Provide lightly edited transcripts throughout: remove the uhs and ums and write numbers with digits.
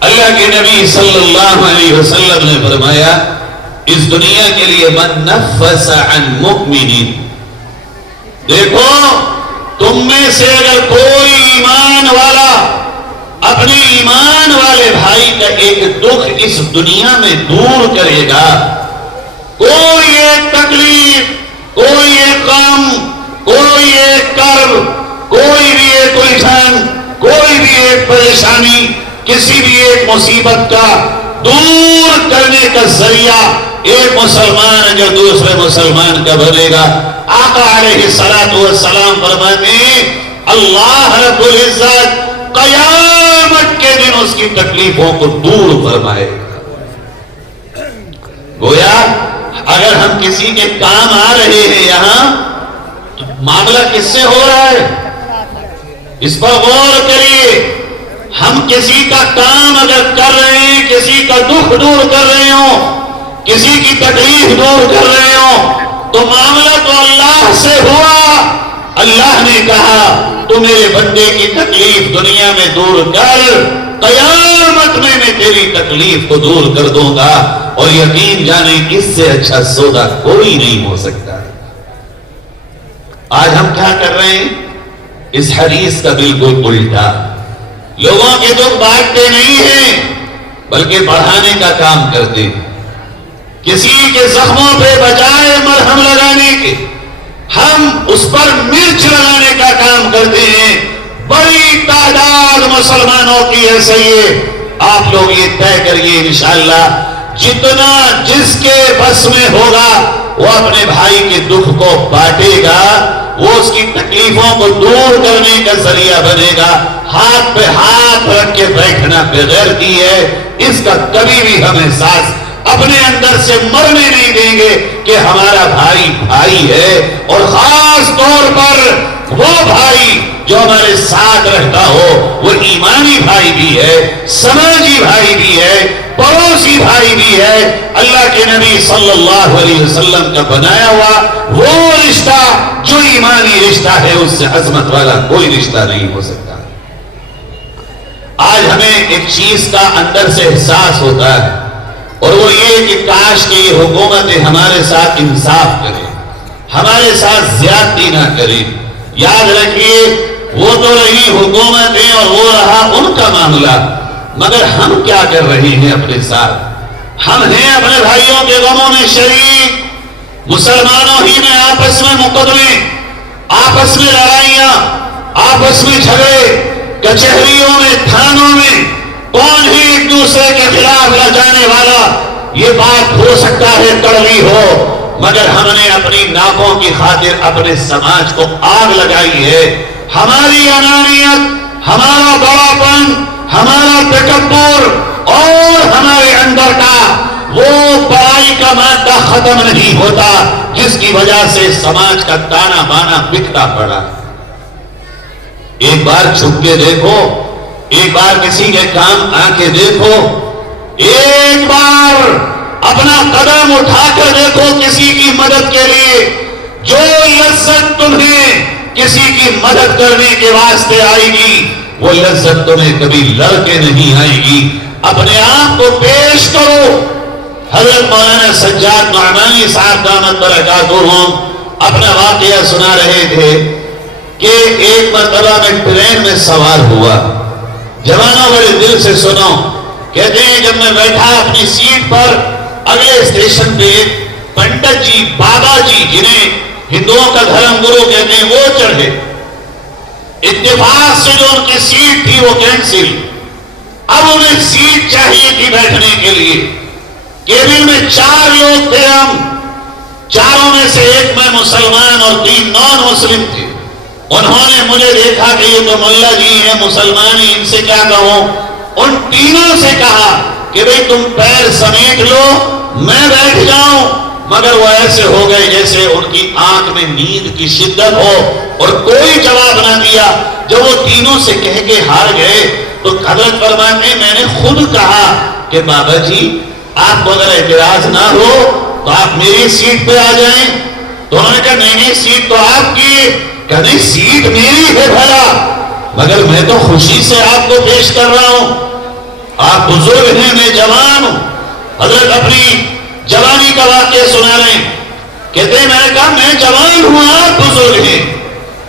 اللہ کے نبی صلی اللہ علیہ وسلم نے فرمایا اس دنیا کے لیے من نفس عن مؤمن، دیکھو تم میں سے اگر کوئی ایمان والا اپنے ایمان والے بھائی کا ایک دکھ اس دنیا میں دور کرے گا، کوئی ایک تکلیف، کوئی ایک غم، کوئی ایک کرب، کوئی بھی ایک الجھن، کوئی بھی ایک پریشانی، کسی بھی ایک مصیبت کا دور کرنے کا ذریعہ ایک مسلمان جو دوسرے مسلمان کا بنے گا، آقا علیہ الصلوۃ والسلام فرماتے ہیں اللہ رب العزت قیامت کے دن اس کی تکلیفوں کو دور فرمائے گا۔ گویا اگر ہم کسی کے کام آ رہے ہیں یہاں تو معاملہ کس سے ہو رہا ہے، اس پر غور کریے۔ ہم کسی کا کام اگر کر رہے ہیں، کسی کا دکھ دور کر رہے ہوں، کسی کی تکلیف دور کر رہے ہوں، تو معاملہ تو اللہ سے ہوا۔ اللہ نے کہا تو میرے بندے کی تکلیف دنیا میں دور کر، قیامت میں میں تیری تکلیف کو دور کر دوں گا، اور یقین جانے اس سے اچھا سودا کوئی نہیں ہو سکتا۔ آج ہم کیا کر رہے ہیں؟ اس حدیث کا بالکل الٹا، لوگوں کے دکھ بانٹتے نہیں ہیں بلکہ بڑھانے کا کام کرتے ہیں۔ کسی کے زخموں پہ بجائے مرہم لگانے کے ہم اس پر مرچ لگانے کا کام کرتے ہیں۔ بڑی تعداد مسلمانوں کی ہے، صحیح آپ لوگ یہ طے کریے انشاءاللہ جتنا جس کے بس میں ہوگا وہ اپنے بھائی کے دکھ کو بانٹے گا، وہ اس کی تکلیفوں کو دور کرنے کا ذریعہ بنے گا۔ ہاتھ پہ ہاتھ رکھ کے بیٹھنا بغیرتی ہے، اس کا کبھی بھی ہم احساس اپنے اندر سے مرنے نہیں دیں گے کہ ہمارا بھائی بھائی ہے، اور خاص طور پر وہ بھائی جو ہمارے ساتھ رہتا ہو، وہ ایمانی بھائی بھی ہے، سماجی بھائی بھی ہے، پڑوسی بھائی بھی ہے۔ اللہ کے نبی صلی اللہ علیہ وسلم کا بنایا ہوا وہ رشتہ جو ایمانی رشتہ ہے، اس سے عظمت والا کوئی رشتہ نہیں ہو سکتا۔ آج ہمیں ایک چیز کا اندر سے احساس ہوتا ہے، اور وہ یہ کہ کاش کہ یہ حکومتیں ہمارے ساتھ انصاف کریں، ہمارے ساتھ زیادتی نہ کریں۔ یاد رکھیے وہ تو رہی حکومتیں اور وہ رہا ان کا معاملہ، مگر ہم کیا کر رہے ہیں اپنے ساتھ؟ ہم ہیں اپنے بھائیوں کے غموں میں شریک، مسلمانوں ہی میں آپس میں مقدمے، آپس میں لڑائیاں، آپس میں جھگڑے، کچہریوں میں، تھانوں میں کون ہی ایک دوسرے کے خلاف لڑ جانے والا۔ یہ بات ہو سکتا ہے کڑوی ہو، مگر ہم نے اپنی ناکوں کی خاطر اپنے سماج کو آگ لگائی ہے۔ ہماری انانیت، ہمارا بڑاپن، ہمارا تکبر اور ہمارے اندر کا وہ برائی کا مادہ ختم نہیں ہوتا، جس کی وجہ سے سماج کا تانا بانا بکتا پڑا۔ ایک بار چھپ کے دیکھو، ایک بار کسی کے کام آ کے دیکھو، ایک بار اپنا قدم اٹھا کر دیکھو کسی کی مدد کے لیے۔ جو لذت تمہیں کسی کی مدد کرنے کے واسطے آئے گی، وہ لذت تمہیں کبھی لڑ کے نہیں آئے گی۔ اپنے آپ کو پیش کرو۔ حضرت مولانا سجاد نعمانی صاحب دامت برکاتہم اپنا واقعہ سنا رہے تھے کہ ایک مرتبہ میں ٹرین میں سوار ہوا۔ جوانوں بڑے دل سے سنو، کہتے ہیں جب میں بیٹھا اپنی سیٹ پر، اگلے اسٹیشن پہ پنڈت جی، بابا جی، جنہیں ہندوؤں کا دھرم گرو کہتے ہیں، وہ چڑھے۔ اتفاق سے جو ان کی سیٹ تھی وہ کینسل، اب انہیں سیٹ چاہیے تھی بیٹھنے کے لیے۔ کیبن میں 4 لوگ تھے، ہم چاروں میں سے ایک میں مسلمان اور 3 نان مسلم تھے۔ انہوں نے مجھے دیکھا کہ یہ تو ملا جی ہیں مسلمان ہی، ان سے کیا کہوں؟ ان تینوں سے کہا کہ بھئی تم پیر سمیٹ لو، میں بیٹھ جاؤں، مگر وہ ایسے ہو گئے جیسے ان کی آنکھ میں نیند کی شدت ہو، اور کوئی جواب نہ دیا۔ جب وہ تینوں سے کہہ کے ہار گئے تو حضرت فرماتے ہیں میں نے خود کہا کہ بابا جی آپ کو اگر اعتراض نہ ہو تو آپ میری سیٹ پہ آ جائیں۔ تو انہوں نے کہا نہیں سیٹ تو آپ کی، کہ نہیں سیٹ میری ہے بھلا، مگر میں تو خوشی سے آپ کو پیش کر رہا ہوں۔ آپ بزرگ ہیں، میں جوان ہوں. حضرت اپنی جوانی کا واقعہ سنا رہے ہیں. کہتے ہیں میں نے کہا میں جوان ہوں، آپ بزرگ ہیں،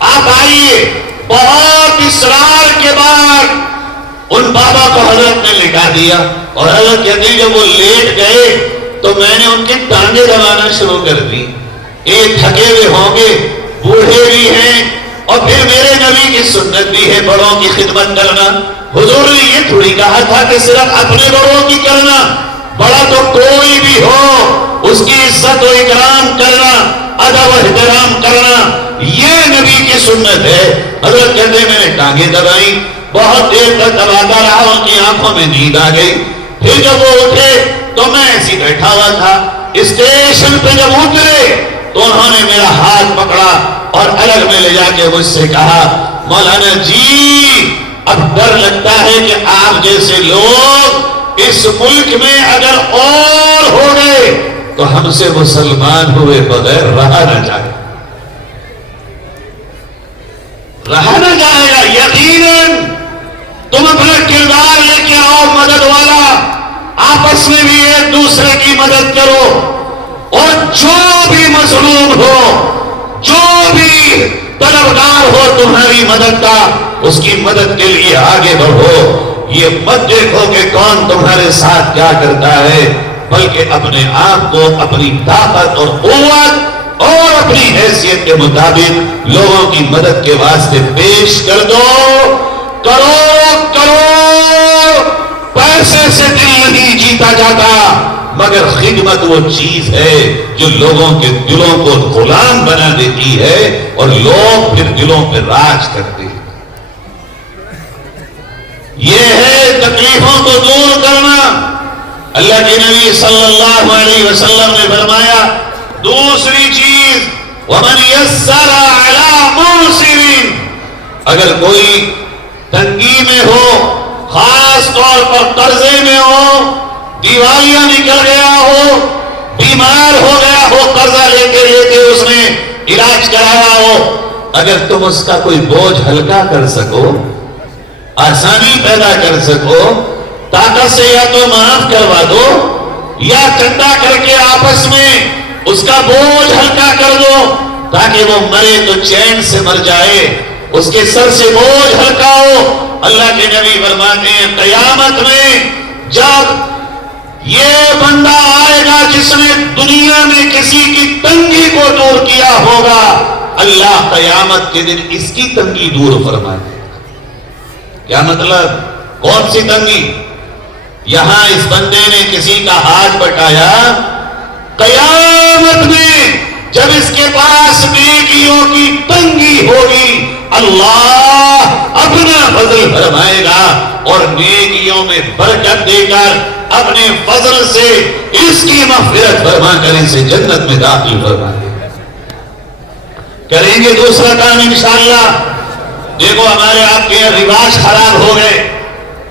آپ آئیے. بہت اصرار کے بعد ان بابا کو حضرت نے لٹا دیا اور حضرت کہتے ہیں جب وہ لیٹ گئے تو میں نے ان کی ٹانگیں دبانا شروع کر دی. یہ تھکے ہوئے ہوں گے، بوڑھے بھی ہیں، اور پھر میرے نبی کی سنت بھی ہے بڑوں کی خدمت کرنا. حضور نے یہ تھوڑی کہا تھا کہ صرف اپنے بڑوں کی کرنا، بڑا تو کوئی بھی ہو اس کی عزت و اکرام کرنا، ادب و احترام کرنا، یہ نبی کی سنت ہے. حضرت کہتے ہیں میں نے ٹانگیں دبائی، بہت دیر تک دباتا رہا، ان کی آنکھوں میں نیند آ گئی. پھر جب وہ اٹھے تو میں ایسی بیٹھا ہوا تھا. اسٹیشن پہ جب اترے تو انہوں نے میرا ہاتھ پکڑا اور الگ میں لے جا کے مجھ سے کہا مولانا جی اب ڈر لگتا ہے کہ آپ جیسے لوگ اس ملک میں اگر اور ہو گئے تو ہم سے مسلمان ہوئے بغیر رہا نہ جائے گا. یقیناً تم اپنا کردار لے کے آؤ مدد والا، آپس میں بھی ایک دوسرے کی مدد کرو، اور جو بھی مظلوم ہو، جو بھی طلبگار ہو تمہاری مدد کا، اس کی مدد کے لیے آگے بڑھو. یہ مت دیکھو کہ کون تمہارے ساتھ کیا کرتا ہے، بلکہ اپنے آپ کو اپنی طاقت اور قوت اور اپنی حیثیت کے مطابق لوگوں کی مدد کے واسطے پیش کر دو. کرو پیسے سے دل نہیں جیتا جاتا، مگر خدمت وہ چیز ہے جو لوگوں کے دلوں کو غلام بنا دیتی ہے اور لوگ پھر دلوں پہ راج کرتے ہیں. یہ ہے تکلیفوں کو دور کرنا. اللہ کے نبی صلی اللہ علیہ وسلم نے فرمایا دوسری چیز وَمَنْ يَسَّرَ عَلَى مُوسِرٍ، اگر کوئی تنگی میں ہو، خاص طور پر قرضے میں ہو، دیوالیاں نکل گیا ہو، بیمار ہو گیا ہو، قرضہ لیتے اس نے علاج کرایا ہو، اگر تم اس کا کوئی بوجھ ہلکا کر سکو، آسانی پیدا کر سکو، طاقت سے یا تو معاف کروا دو یا چندہ کر کے آپس میں اس کا بوجھ ہلکا کر دو تاکہ وہ مرے تو چین سے مر جائے، اس کے سر سے بوجھ ہلکا ہو. اللہ کے نبی فرماتے ہیں قیامت میں جب یہ بندہ آئے گا جس نے دنیا میں کسی کی تنگی کو دور کیا ہوگا، اللہ قیامت کے دن اس کی تنگی دور فرما دے گا. کیا مطلب؟ کون سی تنگی؟ یہاں اس بندے نے کسی کا ہاتھ بٹایا، قیامت میں جب اس کے پاس نیکیوں کی تنگی ہوگی اللہ اپنا فضل فرمائے گا اور نیکیوں میں برکت دے کر اپنے فضل سے اس کی مغفرت فرما کر اسے جنت میں داخل فرما دے گا. کریں گے دوسرا کام انشاءاللہ. دیکھو ہمارے آپ کے رواج خراب ہو گئے،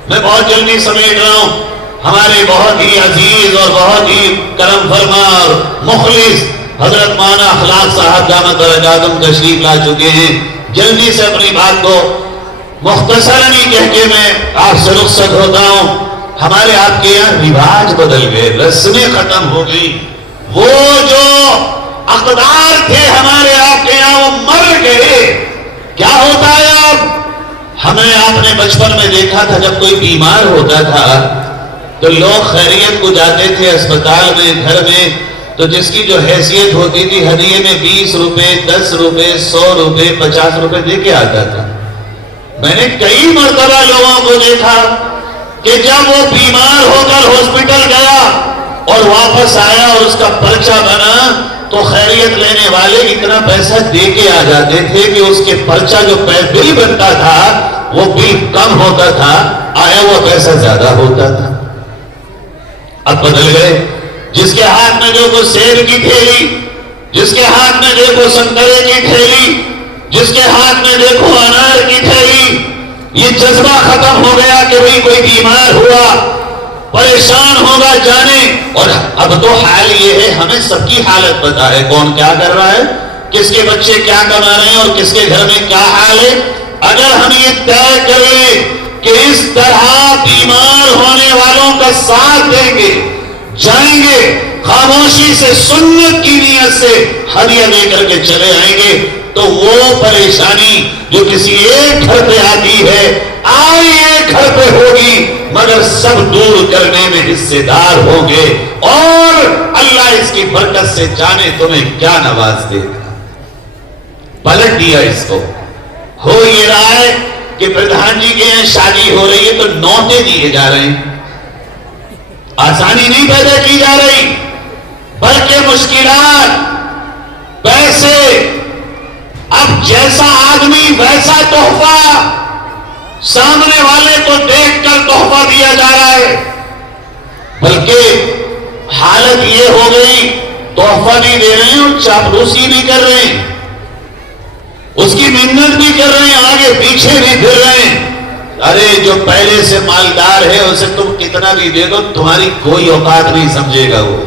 میں بہت جلدی سمیٹ رہا ہوں. ہمارے بہت ہی عزیز اور بہت ہی کرم فرما اور مخلص حضرت مولانا اخلاق صاحب دامت برکاتہم تشریف لا چکے ہیں. جلدی سے اپنی بات کو مختصراً ہی کہہ کے میں آپ سے رخصت ہوتا ہوں. ہمارے آپ کے یہاں رواج بدل گئے، رسمیں ختم ہو گئی، وہ جو اقدار تھے ہمارے آپ کے یہاں وہ مر گئے. کیا ہوتا ہے اب؟ ہمیں آپ نے بچپن میں دیکھا تھا جب کوئی بیمار ہوتا تھا تو لوگ خیریت کو جاتے تھے اسپتال میں، گھر میں، تو جس کی جو حیثیت ہوتی تھی ہدیے میں 20 روپے 10 روپے 100 روپے 50 روپے دے کے آتا تھا. میں نے کئی مرتبہ لوگوں کو دیکھا کہ جب وہ بیمار ہو کر ہاسپٹل گیا اور واپس آیا اور اس کا پرچہ بنا تو خیریت لینے والے اتنا پیسہ دے کے آ جاتے تھے کہ اس کے پرچہ جو بل بنتا تھا وہ بل کم ہوتا تھا، آیا وہ پیسہ زیادہ ہوتا تھا. اب بدل گئے. جس کے ہاتھ میں دیکھو سیب کی تھیلی، جس کے ہاتھ میں دیکھو سنترے کی تھیلی، جس کے ہاتھ میں دیکھو انار کی تھیلی. یہ جذبہ ختم ہو گیا کہ بھئی کوئی بیمار ہوا پریشان ہوگا جانے. اور اب تو حال یہ ہے ہمیں سب کی حالت پتا ہے، کون کیا کر رہا ہے، کس کے بچے کیا کما رہے ہیں اور کس کے گھر میں کیا حال ہے. اگر ہم یہ طے کر لیں کہ اس طرح بیمار ہونے والوں کا ساتھ دیں گے، جائیں گے، خاموشی سے سنت کی نیت سے ہدیہ دے کر کے چلے آئیں گے، تو وہ پریشانی جو کسی ایک گھر پہ آتی ہے آئی ایک گھر پہ ہوگی، مگر سب دور کرنے میں حصے دار ہوں گے، اور اللہ اس کی برکت سے جانے تمہیں کیا نواز دے گا۔ پلٹ دیا اس کو۔ ہو یہ رہا ہے کہ پردھان جی کے یہاں شادی ہو رہی ہے تو نوتے دیے جا رہے ہیں، آسانی نہیں پیدا کی جا رہی، بلکہ مشکلات، پیسے، اب جیسا آدمی ویسا تحفہ، سامنے والے کو دیکھ کر تحفہ دیا جا رہا ہے، بلکہ حالت یہ ہو گئی تحفہ بھی دے رہے ہیں اور چاپلوسی بھی کر رہے ہیں، اس کی منت بھی کر رہے ہیں، آگے پیچھے بھی پھر رہے ہیں۔ ارے جو پہلے سے مالدار ہے اسے تم کتنا بھی دے دو تمہاری کوئی اوقات نہیں سمجھے گا۔ وہ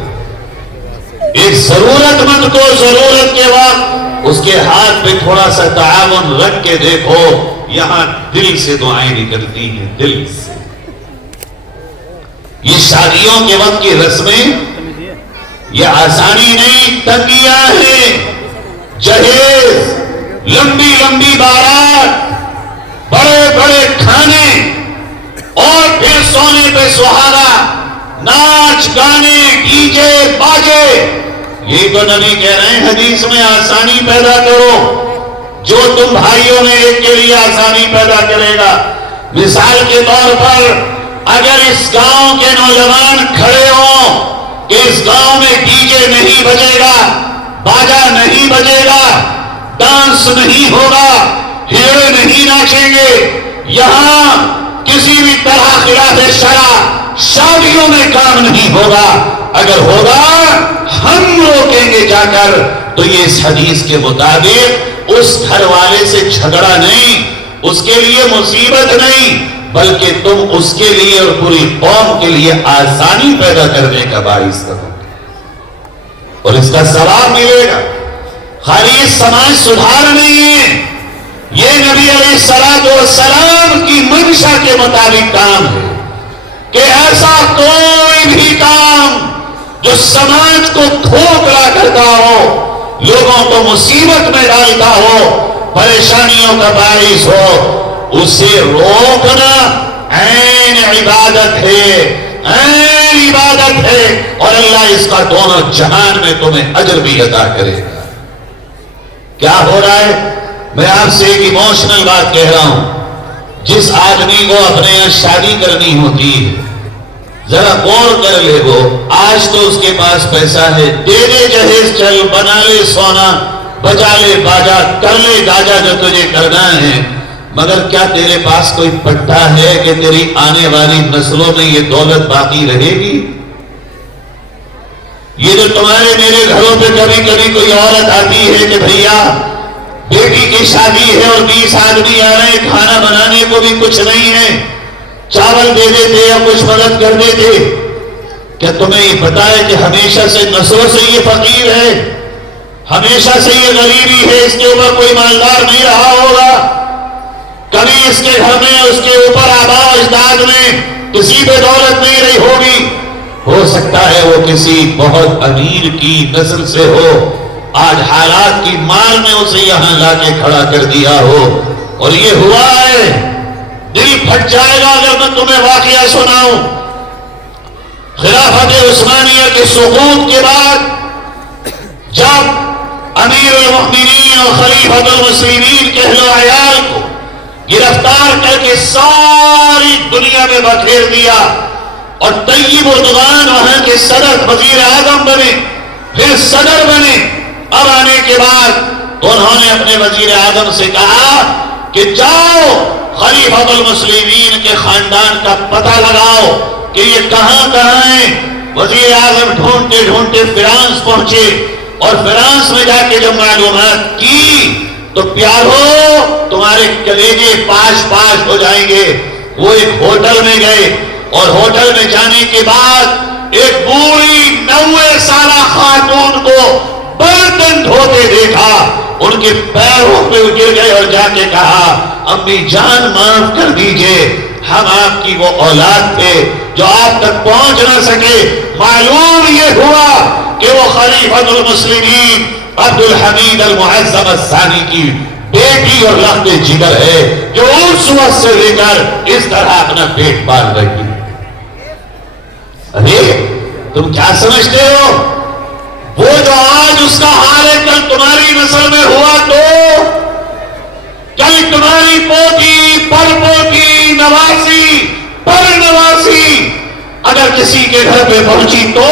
ایک ضرورت مند کو ضرورت کے وقت اس کے ہاتھ پہ تھوڑا سا تعاون رکھ کے دیکھو، یہاں دل سے دعائیں نکلتی ہیں، دل سے۔ یہ شادیوں کے وقت کی رسمیں یہ آسانی نہیں، تنگیاں ہیں، جہیز، لمبی لمبی بارات، بڑے بڑے کھانے، اور پھر سونے پہ سہاگا، ناچ گانے، ڈی جے باجے۔ یہ تو نبی کہہ رہے ہیں حدیث میں آسانی پیدا کرو، جو تم بھائیوں میں ایک کے لیے آسانی پیدا کرے گا۔ مثال کے طور پر اگر اس گاؤں کے نوجوان کھڑے ہوں کہ اس گاؤں میں ڈی جے نہیں بجے گا، باجا نہیں بجے گا، ڈانس نہیں ہوگا، ہیرے نہیں ناچیں گے، یہاں کسی بھی طرح خلاف شرع شادیوں میں کام نہیں ہوگا، اگر ہوگا ہم روکیں گے جا کر، تو یہ اس حدیث کے مطابق اس گھر والے سے جھگڑا نہیں، اس کے لیے مصیبت نہیں، بلکہ تم اس کے لیے اور پوری قوم کے لیے آسانی پیدا کرنے کا باعث کرو، اور اس کا ثواب ملے گا۔ خالی یہ سماج سدھار نہیں ہے، یہ نبی علیہ السلام کی منشا کے مطابق کام ہے کہ ایسا کوئی بھی کام جو سماج کو کھوکھلا کرتا ہو، لوگوں کو مصیبت میں ڈالتا ہو، پریشانیوں کا باعث ہو، اسے روکنا عین عبادت ہے، عین عبادت ہے، اور اللہ اس کا دونوں جہان میں تمہیں اجر بھی عطا کرے گا۔ کیا ہو رہا ہے؟ میں آپ سے ایک ایموشنل بات کہہ رہا ہوں، جس آدمی کو اپنے یہاں شادی کرنی ہوتی ہے، ذرا غور کر لے، وہ آج تو اس کے پاس پیسہ ہے، دے دے جہیز، چل بنا لے سونا، بجا لے باجا، کر لے گاجا جو تجھے کرنا ہے، مگر کیا تیرے پاس کوئی پٹا ہے کہ تیری آنے والی نسلوں میں یہ دولت باقی رہے گی؟ یہ جو تمہارے میرے گھروں پہ کبھی کبھی کوئی عورت آتی ہے کہ بھیا بیٹی کی شادی ہے اور 20 آدمی آ رہے ہیں، کھانا بنانے کو بھی کچھ نہیں ہے، چاول دے دیتے یا کچھ مدد کر دیتے، کیا تمہیں یہ پتا ہے کہ ہمیشہ سے نسلوں سے یہ فقیر ہے، ہمیشہ سے یہ غریبی ہے، اس کے اوپر کوئی مالدار نہیں رہا ہوگا، کبھی اس کے گھر میں اس کے اوپر آبا اجداد میں کسی پہ دولت نہیں رہی ہوگی، ہو سکتا ہے وہ کسی بہت امیر کی نسل سے ہو، آج حالات کی مال میں اسے یہاں لا کے کھڑا کر دیا ہو، اور یہ ہوا ہے۔ دل پھٹ جائے گا اگر میں تمہیں واقعہ سناؤں۔ خلافت عثمانیہ کے سقوط کے بعد جب امیر المؤمنین اور خلیفۃ المسلمین کہہ لو عیال کو گرفتار کر کے ساری دنیا میں بکھیر دیا، اور طیب اردوغان وہاں کے صدر وزیر اعظم بنے، پھر صدر بنے، اب آنے کے بعد انہوں نے اپنے وزیر اعظم سے کہا کہ جاؤ خلیفۃ المسلمین کے خاندان کا پتہ لگاؤ کہ یہ کہاں کہاں ہیں۔ وزیر اعظم ڈھونڈتے ڈھونڈتے فرانس پہنچے، اور فرانس میں جا کے جب معلومات کی تو پیارو تمہارے کلیجے پاش پاش ہو جائیں گے۔ وہ ایک ہوٹل میں گئے، اور ہوٹل میں جانے کے بعد ایک بوڑھی 90 سالہ خاتون کو برتن دھوتے دیکھا، ان کے پیروں پہ گر گئے اور جا کے کہا امی جان معاف کر دیجئے، ہم آپ کی وہ اولاد تھے جو آپ تک پہنچ نہ سکے. معلوم یہ ہوا کہ وہ خلیفۃ المسلمین عبد الحمید المعظم الثانی کی بیٹی اور لخت جگر ہے جو اس وقت سے لے کر اس طرح اپنا پیٹ پال رہی. ارے تم کیا سمجھتے ہو؟ وہ جو آج اس کا حال ہے کل تمہاری نسل میں ہوا تو کل تمہاری پوتی پر پوتی نواسی پر نواسی اگر کسی کے گھر پہ پہنچی تو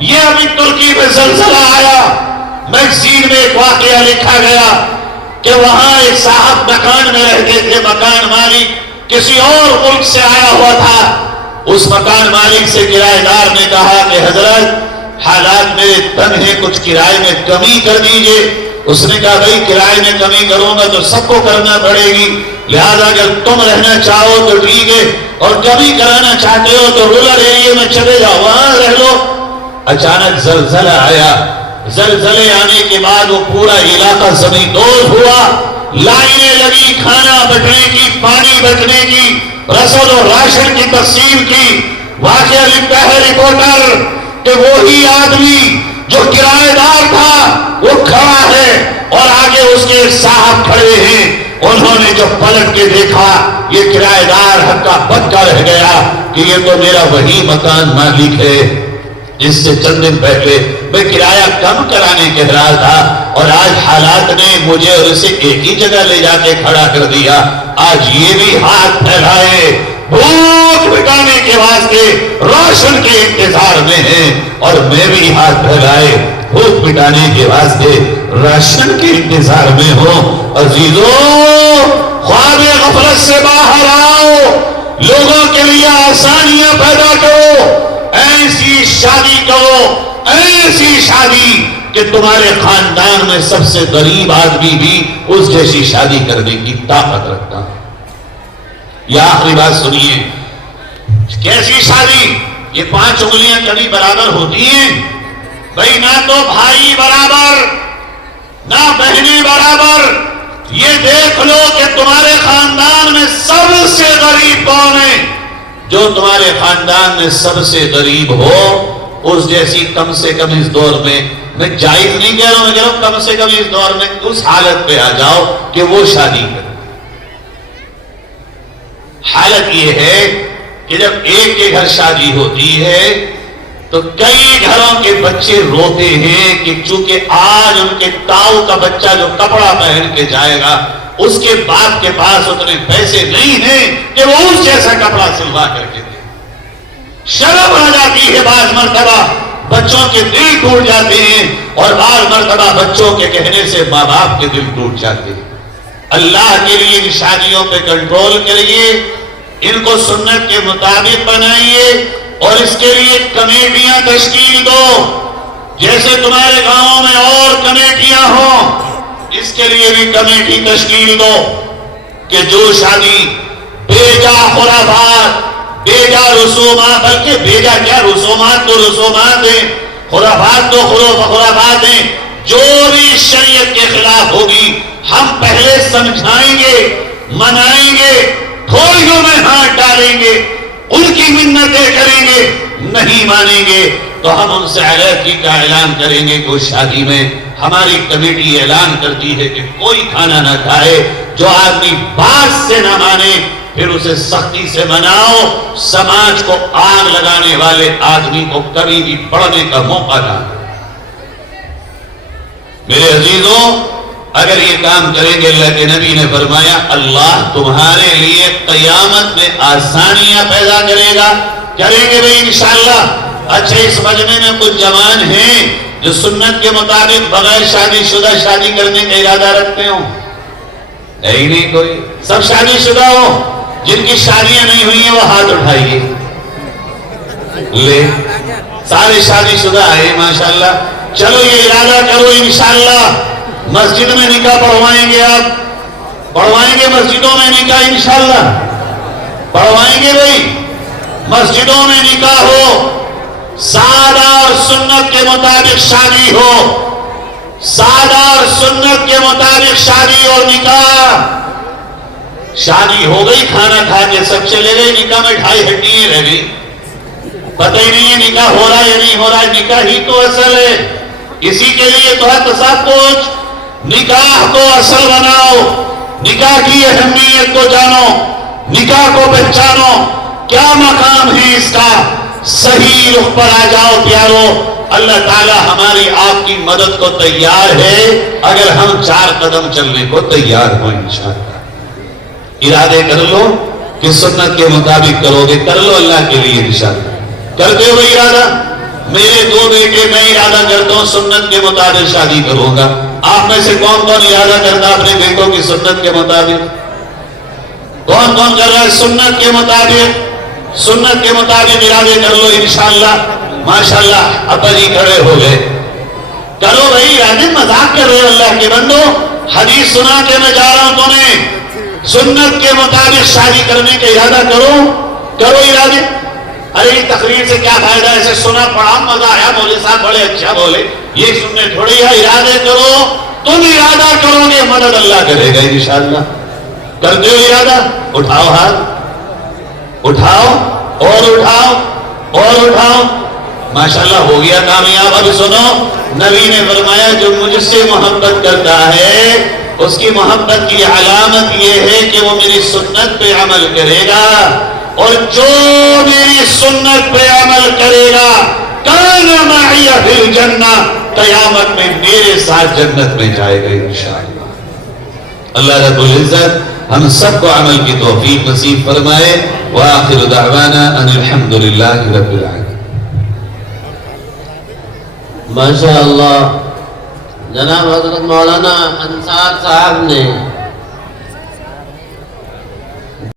یہ ابھی ترکی میں زلزلہ آیا، میگزین میں ایک واقعہ لکھا گیا کہ وہاں ایک صاحب مکان میں رہتے تھے، مکان مالک کسی اور ملک سے آیا ہوا تھا. اس مکان مالک سے کرایہ دار نے کہا کہ حضرت حالات میرے تنگ ہیں، کچھ کرائے میں کمی کر دیجئے. اس نے کہا بھائی کرائے میں کمی کروں گا تو سب کو کرنا پڑے گی، لہذا اگر تم رہنا چاہو تو ٹھیک ہے اور کمی کرانا چاہتے ہو تو رورل ایریے میں چلے جاؤ، وہاں رہ لو. اچانک زلزلہ آیا، زلزلے آنے کے بعد وہ پورا علاقہ زمین دوز ہوا، لائنیں لگی کھانا بٹنے کی، پانی بٹنے کی، رسد اور راشن کی تقسیم کی. واقعہ لکھتا ہے رپورٹر کہ وہی آدمی جو کرایہ دار تھا وہ کھڑا ہے اور آگے اس کے صاحب کھڑے ہیں. انہوں نے جب پلٹ کے دیکھا یہ کرایہ دار ہکا بکا رہ گیا کہ یہ تو میرا وہی مکان مالک ہے جس سے چند دن پہلے میں کرایہ کم کرانے کہہ رہا تھا اور آج حالات نے مجھے اور اسے ایک ہی جگہ لے جا کے کھڑا کر دیا. آج یہ بھی ہاتھ پھیلائے بھوک مٹانے کے واسطے راشن کے انتظار میں ہیں اور میں بھی ہاتھ پھیلائے بھوک مٹانے کے واسطے راشن کے انتظار میں ہوں. عزیزوں خواب غفلت سے باہر آؤ، لوگوں کے لیے آسانیاں پیدا کرو، ایسی شادی کرو، ایسی شادی کہ تمہارے خاندان میں سب سے غریب آدمی بھی اس جیسی شادی کرنے کی طاقت رکھتا. یہ آخری بات سنیے، کیسی شادی؟ یہ 5 انگلیاں کبھی برابر ہوتی ہیں؟ بھائی نہ تو بھائی برابر نہ بہنیں برابر. یہ دیکھ لو کہ تمہارے خاندان میں سب سے غریب کون ہے. جو تمہارے خاندان میں سب سے غریب ہو اس جیسی کم سے کم اس دور میں جائز نہیں کہہ رہا ہوں، میں کہہ رہا ہوں کم سے کم اس دور میں اس حالت پہ آ جاؤ کہ وہ شادی کرے. حالت یہ ہے کہ جب ایک کے گھر شادی ہوتی ہے تو کئی گھروں کے بچے روتے ہیں کہ چونکہ آج ان کے تاؤ کا بچہ جو کپڑا پہن کے جائے گا اس کے باپ کے پاس اتنے پیسے نہیں ہیں کہ وہ اس جیسا کپڑا سلوا کر کے دے. شرم آ جاتی ہے، بعض مرتبہ بچوں کے دل ٹوٹ جاتے ہیں اور بعض مرتبہ بچوں کے کہنے سے ماں باپ کے دل ٹوٹ جاتے ہیں. اللہ کے لیے ان شادیوں پہ کنٹرول کریے، ان کو سنت کے مطابق بنائیے اور اس کے لیے کمیٹیاں تشکیل دو. جیسے تمہارے گاؤں میں اور کمیٹیاں ہوں اس کے لیے بھی کمیٹی تشکیل دو کہ جو شادی بیجا خرافات، بیجا رسومات، بلکہ بیجا کیا رسومات تو رسومات ہیں، خرافات تو خرافات ہیں، جو بھی شریعت کے خلاف ہوگی ہم پہلے سمجھائیں گے، منائیں گے، تھوڑیوں میں ہاتھ ڈالیں گے، ان کی منتیں کریں گے، نہیں مانیں گے تو ہم ان سے علیحدگی کا اعلان کریں گے. کوئی شادی میں ہماری کمیٹی اعلان کرتی ہے کہ کوئی کھانا نہ کھائے. جو آدمی بات سے نہ مانے پھر اسے سختی سے مناؤ. سماج کو آگ لگانے والے آدمی کو کبھی بھی پڑھنے کا موقع نہ دو. میرے عزیزوں اگر یہ کام کریں گے اللہ کے نبی نے فرمایا اللہ تمہارے لیے قیامت میں آسانیاں پیدا کرے گا. کریں گے بھائی انشاءاللہ. اچھا اس مجمع میں کچھ جوان ہیں جو سنت کے مطابق بغیر شادی شدہ شادی کرنے کا ارادہ رکھتے ہوں؟ ہے ہی نہیں کوئی. سب شادی شدہ ہو. جن کی شادیاں نہیں ہوئی ہیں وہ ہاتھ اٹھائیے. لے سارے شادی شدہ آئے ماشاءاللہ. چلو یہ ارادہ کرو انشاءاللہ مسجد میں نکاح پڑھوائیں گے. آپ پڑھوائیں گے مسجدوں میں نکاح انشاءاللہ پڑھوائیں گے بھائی. مسجدوں میں نکاح ہو، سادہ اور سنت کے مطابق شادی ہو، سادہ اور سنت کے مطابق شادی اور نکاح. شادی ہو گئی، کھانا کھا کے سب چلے گئے، نکاح میں 2.5 ہڈیاں رہ گئی، پتہ ہی نہیں ہے نکاح ہو رہا ہے یا نہیں ہو رہا ہے۔ نکاح ہی تو اصل ہے، اسی کے لیے تو ہے سب کچھ۔ نکاح کو اصل بناؤ، نکاح کی اہمیت کو جانو، نکاح کو پہچانو، کیا مقام ہے اس کا، صحیح رخ پر آ جاؤ پیارو۔ اللہ تعالی ہماری آپ کی مدد کو تیار ہے اگر ہم 4 قدم چلنے کو تیار ہوں انشاءاللہ۔ ارادے کر لو کہ سنت کے مطابق کرو گے، کر لو اللہ کے لیے انشاءاللہ۔ کرتے ہو ارادہ؟ میرے 2 بیٹے، میں ارادہ کرتا ہوں سنت کے مطابق شادی کروں گا۔ آپ میں سے کون کون ارادہ کرتا اپنے بیٹوں کی سنت کے مطابق؟ کون کون کر رہا ہے سنت کے مطابق؟ سنت کے مطابق ارادے کر لو انشاءاللہ۔ ماشاءاللہ ابا جی کھڑے ہو گئے، کرو بھائی ارادے، مذاق کر رہے ہو اللہ کے بندو؟ حدیث سنا کے میں جا رہا ہوں تمہیں، سنت کے مطابق شادی کرنے کا ارادہ کرو، کرو ارادے۔ ارے یہ تقریر سے کیا فائدہ، ایسے سنا پڑھا مزہ آیا، مولوی صاحب بڑے اچھا بولے، یہ سننے تھوڑی ہے۔ ارادے کرو، تم ارادہ کرو گے مدد اللہ کرے گا انشاءاللہ۔ کرتے ہو ارادہ؟ اٹھاؤ ہاتھ، اٹھاؤ اور اٹھاؤ اور اٹھاؤ۔ ماشاءاللہ ہو گیا کامیاب۔ اب سنو، نبی نے فرمایا جو مجھ سے محبت کرتا ہے اس کی محبت کی علامت یہ ہے کہ وہ میری سنت پہ عمل کرے گا، اور جو میری سنت پہ عمل کرے گا کان معی فی الجنہ، قیامت میں میرے ساتھ جنت میں جائے گا انشاءاللہ۔ اللہ رب العزت ہم سب کو عمل کی توفیق نصیب فرمائے۔ وآخر دعوانا ان الحمدللہ رب العالمین۔ ماشاءاللہ جناب حضرت مولانا انصار صاحب نے